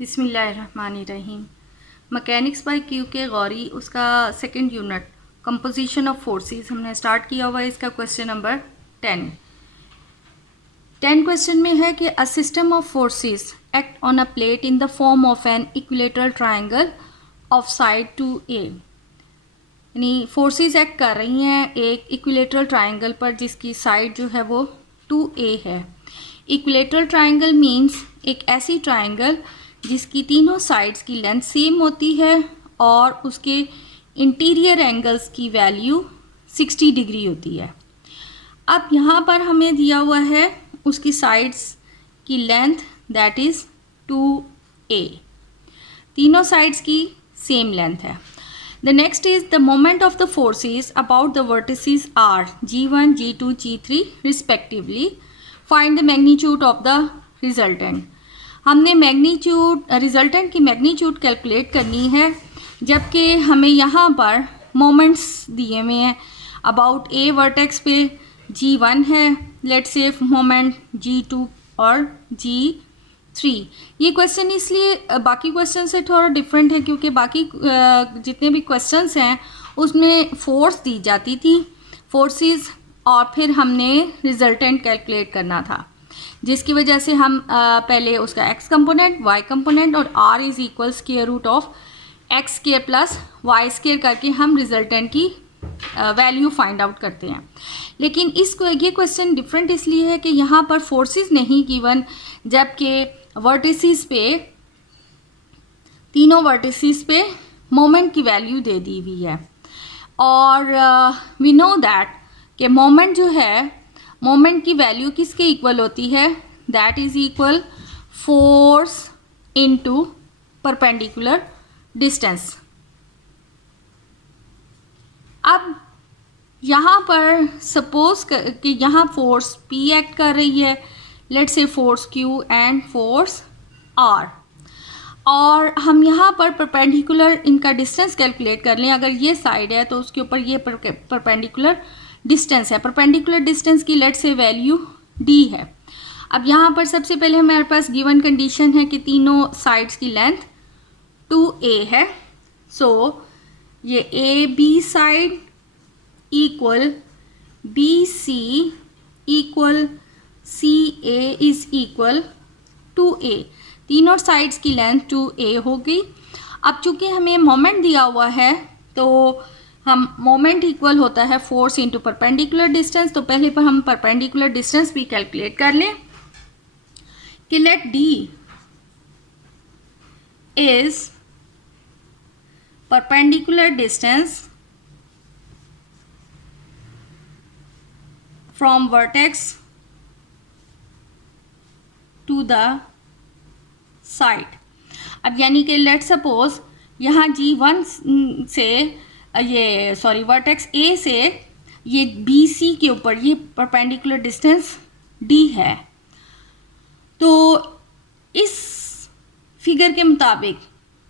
बिस्मिल्लाहिर्रहमानिर्रहीम। Mechanics bye Q के गौरी, उसका second unit composition of forces हमने स्टार्ट किया हुआ है। इसका क्वेश्चन नंबर 10 क्वेश्चन में है कि a system of forces act on a plate in the form of an equilateral triangle of side 2a। यानी फोर्सेस एक्ट कर रही हैं एक इक्विलेटरल ट्राइंगल पर जिसकी साइड जो है वो 2a है। इक्विलेटरल ट्राइंगल मीन्स एक ऐसी ट्राइंगल जिसकी तीनों साइड्स की लेंथ सेम होती है और उसके इंटीरियर एंगल्स की वैल्यू 60 डिग्री होती है। अब यहाँ पर हमें दिया हुआ है उसकी साइड्स की लेंथ दैट इज़ 2a। तीनों साइड्स की सेम लेंथ है। The next is the moment of the forces about the vertices are g1, g2, g3 respectively. Find the magnitude of the resultant. हमने मैग्नीट्यूड रिजल्टेंट की magnitude calculate करनी है, जबकि हमें यहाँ पर मोमेंट्स दिए हुए हैं। अबाउट ए वर्टेक्स पे g1 है, लेट्स से मोमेंट g2 और g3। ये क्वेश्चन इसलिए बाकी क्वेश्चन से थोड़ा डिफरेंट है क्योंकि बाकी जितने भी क्वेश्चंस हैं उसमें फोर्स दी जाती थी, फोर्सेस, और फिर हमने रिजल्टेंट कैलकुलेट करना था, जिसकी वजह से हम पहले उसका x कंपोनेंट, y कंपोनेंट और r is equal square root of x square plus y square करके हम रिजल्टेंट की वैल्यू फाइंड आउट करते हैं। लेकिन ये क्वेश्चन डिफरेंट इसलिए है कि यहाँ पर फोर्सेस नहीं गिवन, जबकि वर्टिसेस पे, तीनों वर्टिसेस पे मोमेंट की वैल्यू दे दी हुई है। और वी नो दैट कि मोमेंट जो है, मोमेंट की वैल्यू किसके इक्वल होती है, that is equal force into perpendicular distance. अब यहाँ पर सपोज कि यहाँ फोर्स P एक्ट कर रही है, let's say force Q and force R, और हम यहाँ पर परपेंडिकुलर इनका डिस्टेंस कैलकुलेट कर लें। अगर ये साइड है तो उसके ऊपर ये परपेंडिकुलर डिस्टेंस है। परपेंडिकुलर डिस्टेंस की लेट्स से वैल्यू d है। अब यहाँ पर सबसे पहले हमारे पास गिवन कंडीशन है कि तीनों साइड्स की लेंथ 2a है। सो ये AB side equal BC equal CA is equal 2a। तीनों साइड्स की लेंथ 2a हो गई। अब चूंकि हमें मोमेंट दिया हुआ है तो हम मोमेंट इक्वल होता है फोर्स इंटू परपेंडिकुलर डिस्टेंस। तो पहले पर हम परपेंडिकुलर डिस्टेंस भी कैलकुलेट कर लें कि let D is perpendicular distance from vertex to the side. अब यानी कि लेट सपोज यहाँ G1 से वर्टेक्स A से ये BC के ऊपर ये परपेंडिकुलर डिस्टेंस D है। तो इस फिगर के मुताबिक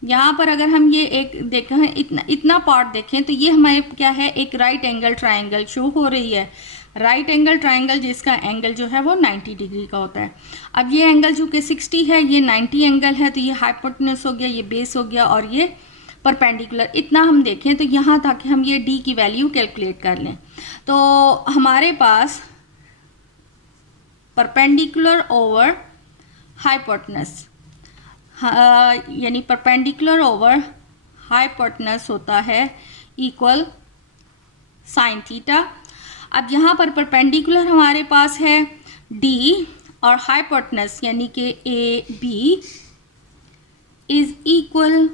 यहाँ पर अगर हम ये एक देखें, इतना पार्ट देखें तो ये हमारे क्या है, एक राइट एंगल ट्राइंगल शो हो रही है। राइट एंगल ट्राइंगल जिसका एंगल जो है वो 90 डिग्री का होता है। अब ये एंगल जो कि 60 है, ये 90 एंगल है, तो ये हाइपोटेन्यूज हो गया, ये बेस हो गया और ये परपेंडिकुलर। इतना हम देखें तो यहाँ तक हम ये D की वैल्यू कैलकुलेट कर लें तो हमारे पास परपेंडिकुलर ओवर हाइपोटेन्यूज यानी परपेंडिकुलर ओवर हाइपोटेन्यूज होता है इक्वल साइन थीटा। अब यहाँ पर परपेंडिकुलर हमारे पास है D और हाइपोटेन्यूज यानी कि AB इज इक्वल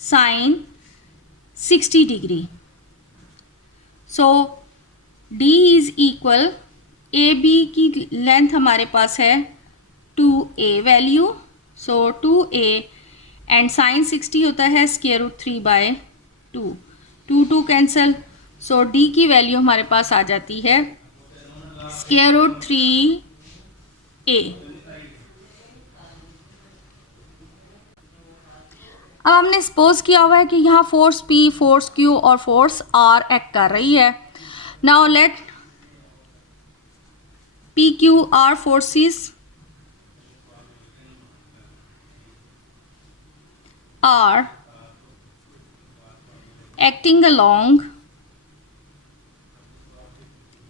साइन 60 डिग्री। So D is equal AB की लेंथ हमारे पास है 2a value, so 2a and sign 60 होता है स्क्वायर रूट 3/2, 2 कैंसल। सो D की वैल्यू हमारे पास आ जाती है स्क्वायर रूट 3a। अब हमने सपोज किया हुआ है कि यहाँ फोर्स P, फोर्स Q और फोर्स R एक्ट कर रही है। Now let PQR forces are acting along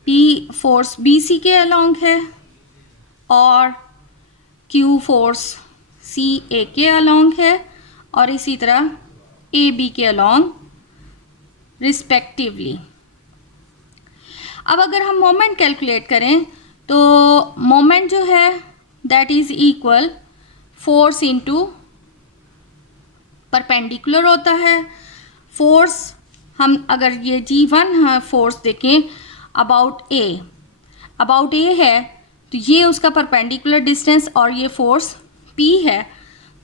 P force BC के along है और Q फोर्स CA के along है और इसी तरह AB के along रिस्पेक्टिवली। अब अगर हम मोमेंट कैलकुलेट करें तो मोमेंट जो है that is equal force into perpendicular होता है। फोर्स हम अगर ये G1 फोर्स देखें अबाउट ए है तो ये उसका परपेंडिकुलर डिस्टेंस और ये फोर्स P है,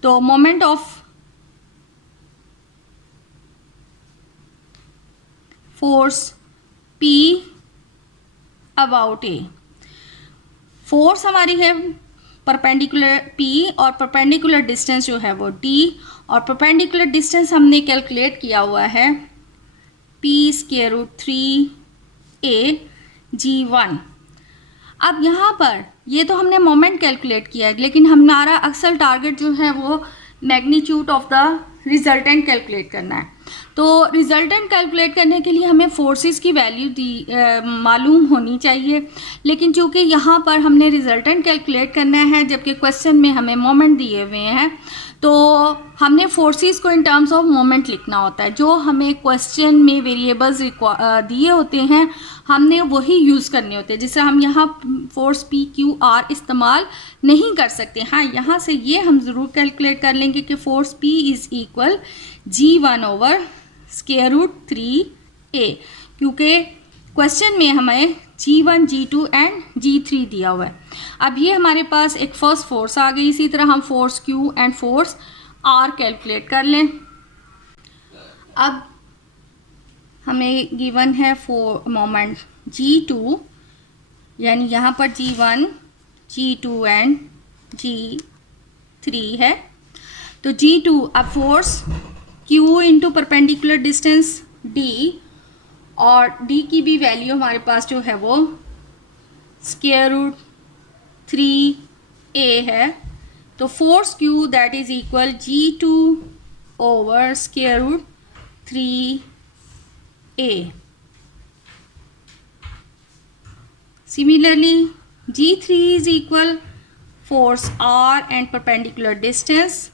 तो moment of force P about A, force हमारी है परपेंडिकुलर P और परपेंडिकुलर डिस्टेंस जो है वो D, और परपेंडिकुलर डिस्टेंस हमने कैलकुलेट किया हुआ है P√3a G1। अब यहाँ पर ये तो हमने मोमेंट कैलकुलेट किया है, लेकिन हमारा अक्सर टारगेट जो है वो magnitude of the resultant calculate करना है। तो रिजल्टेंट कैलकुलेट करने के लिए हमें फोर्सेस की वैल्यू मालूम होनी चाहिए, लेकिन चूंकि यहाँ पर हमने रिजल्टेंट कैलकुलेट करना है जबकि क्वेश्चन में हमें मोमेंट दिए हुए हैं, तो हमने फोर्सेस को इन टर्म्स ऑफ मोमेंट लिखना होता है। जो हमें क्वेश्चन में वेरिएबल्स दिए होते हैं हमने वही यूज़ करने होते हैं, जिससे हम यहाँ फोर्स PQR इस्तेमाल नहीं कर सकते। हाँ, यहाँ से ये हम ज़रूर कैलकुलेट कर लेंगे कि force P is equal G1/√3a, क्योंकि क्वेश्चन में हमें G1, G2 एंड G3 दिया हुआ है। अब ये हमारे पास एक फर्स्ट फोर्स आ गई। इसी तरह हम force Q and force R calculate कर लें। अब हमें गिवन है मोमेंट G2, यानी यहाँ पर G1, G2 एंड G3 है। तो G2 अब force Q into perpendicular distance D, और D की भी वैल्यू हमारे पास जो है वो √3a है। तो force Q that is equal G2/√3a। Similarly G3 is equal force R and perpendicular distance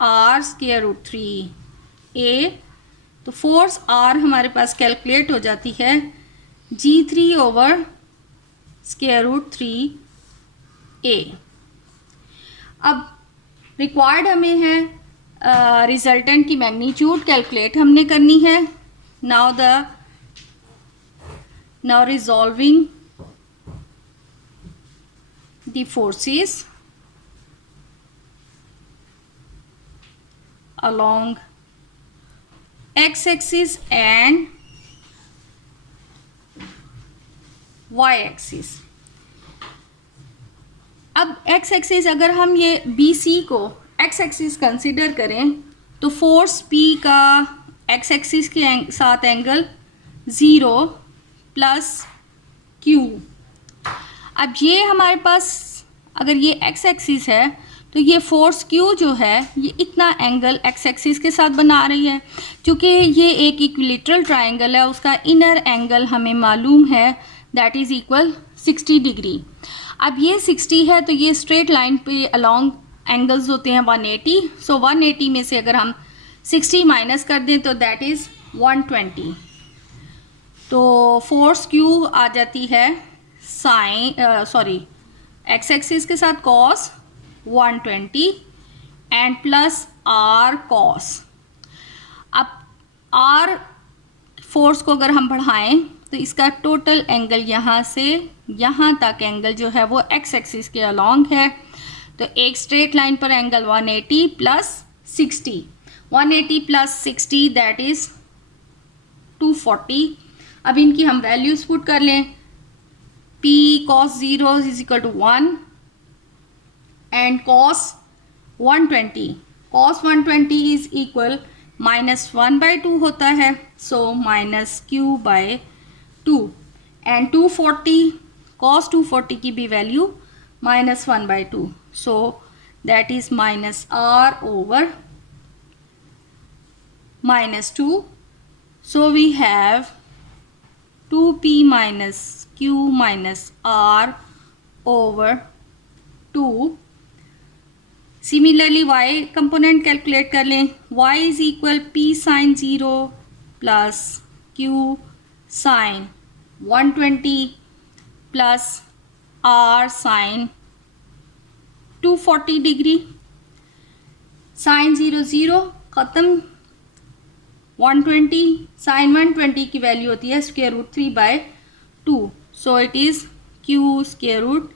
R√3a। तो फोर्स R हमारे पास कैलकुलेट हो जाती है G3/√3a। अब रिक्वायर्ड हमें है रिजल्टेंट की मैग्नीट्यूड कैलकुलेट हमने करनी है। Now resolving the forces along x-axis and y-axis। अब x-axis अगर हम ये BC को x-axis कंसिडर करें तो फोर्स P का x-axis के साथ एंगल 0 + Q। अब ये हमारे पास अगर ये x-axis है तो ये फोर्स Q जो है ये इतना एंगल x एक्सिस के साथ बना रही है। क्योंकि ये एक इक्विलेटरल ट्रायंगल है, उसका इनर एंगल हमें मालूम है दैट इज़ इक्वल 60 डिग्री। अब ये 60 है तो ये स्ट्रेट लाइन पे अलोंग एंगल्स होते हैं 180। सो 180 में से अगर हम 60 माइनस कर दें तो दैट इज़ 120। तो फोर्स Q आ जाती है x एक्सिस के साथ cos 120 and plus R cos। अब R फोर्स को अगर हम बढ़ाएं तो इसका टोटल एंगल यहाँ से यहाँ तक एंगल जो है वो x एक्सिस के अलोंग है। तो एक स्ट्रेट लाइन पर एंगल 180 + 60, 180 + 60 दैट इज़ 240। अब इनकी हम वैल्यूज पुट कर लें। P cos 0 is equal to 1 and cos 120 is equal -1/2 होता है, सो -Q/2 एंड 240 cos 240 की भी value -1/2, so that is -R/2। minus 2. So we have 2p minus q minus r over 2. Similarly y component calculate कर लें. Y is equal p sin 0 plus q sin 120 plus r sin 240 degree. Sine 0 0 ख़त्म. 120 sign 120 की value होती है square root 3/2. So it is q square root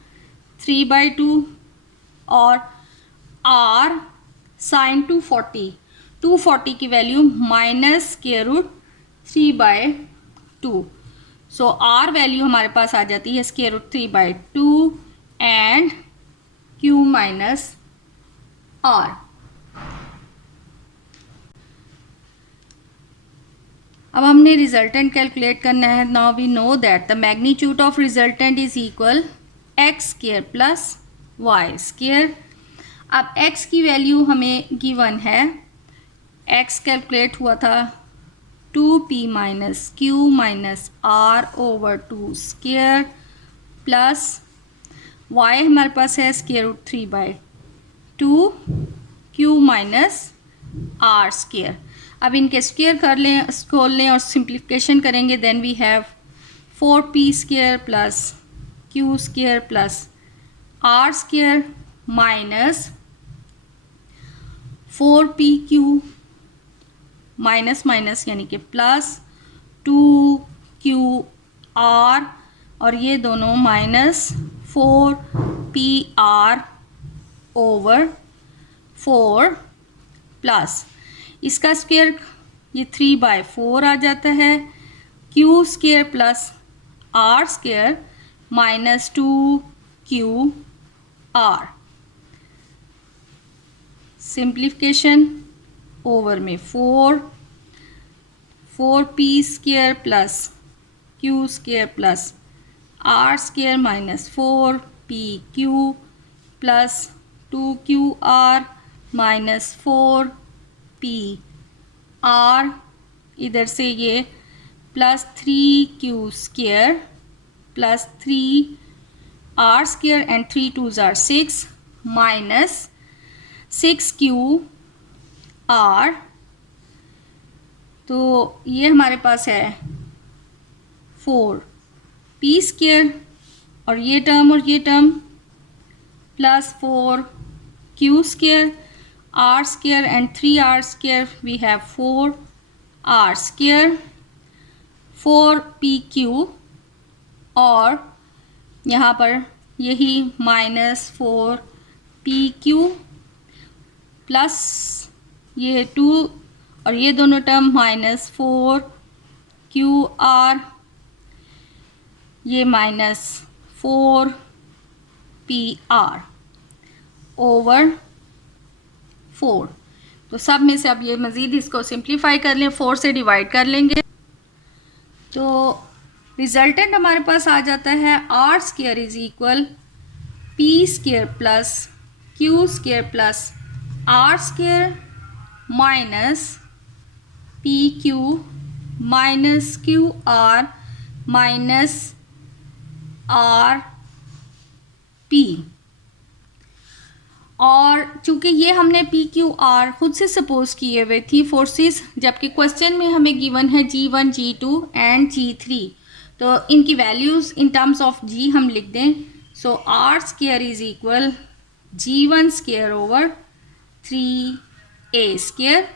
3/2 और r sine 240 की value minus square root 3/2. So r value हमारे पास आ जाती है square root 3/2 and q minus r. अब हमने रिजल्टेंट कैलकुलेट करना है. Now we know that the magnitude of resultant is equal x square plus y square. अब x की वैल्यू हमें गिवन है. x कैलकुलेट हुआ था 2p minus q minus r over 2 square plus y हमारे पास है square root 3/2 q minus r square. अब इनके स्क्वायर कर लें, खोल लें और सिंप्लीफिकेशन करेंगे. Then we have 4p square plus q square plus r square minus 4pq minus minus यानी कि प्लस 2qr और ये दोनों माइनस 4pr ओवर 4 प्लस इसका स्क्वायर ये 3/4 आ जाता है. q square plus r square minus 2qr. Simplification over में 4p square plus q square plus r square minus 4pq plus 2qr minus 4pr. इधर से ये plus 3q square plus 3r square and 3 2s are 6 minus 6qr. तो ये हमारे पास है 4p square और ये term plus 4q square r square and 3r square. We have 4r square 4pq और यहाँ पर यही माइनस 4pq प्लस ये 2 और ये दोनों टर्म माइनस 4qr ये माइनस 4pr ओवर 4. तो सब में से अब ये मज़ीद इसको सिंप्लीफाई कर लें, 4 से डिवाइड कर लेंगे तो रिजल्टेंट हमारे पास आ जाता है r square is equal p square plus q square plus r square minus pq minus qr minus rp. और चूँकि ये हमने पी क्यू आर खुद से सपोज किए हुए थी फोर्सेस, जबकि क्वेश्चन में हमें गिवन है G1 G2 एंड G3, तो इनकी values in terms of G हम लिख दें. So R square is equal G1 square over 3a square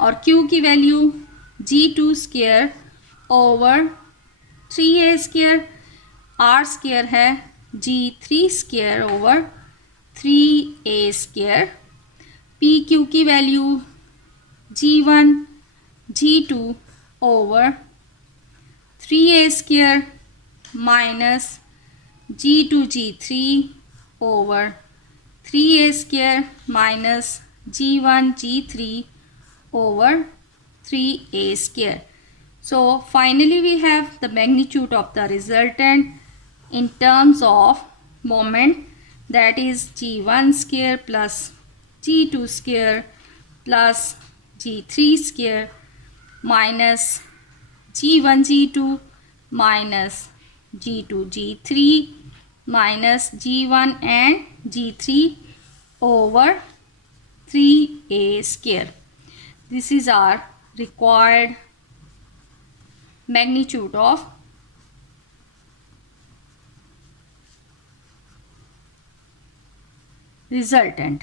और Q की value G2 square over 3a square. R square है G3 square over 3a square. P Q की value G1 G2 over 3a square minus G2 G3 over 3a square minus G1 G3 over 3a square. So finally we have the magnitude of the resultant in terms of moment, that is G1 square plus G2 square plus G3 square minus G1 G2 minus G2 G3 minus G1 and G3 over 3a square. This is our required magnitude of resultant.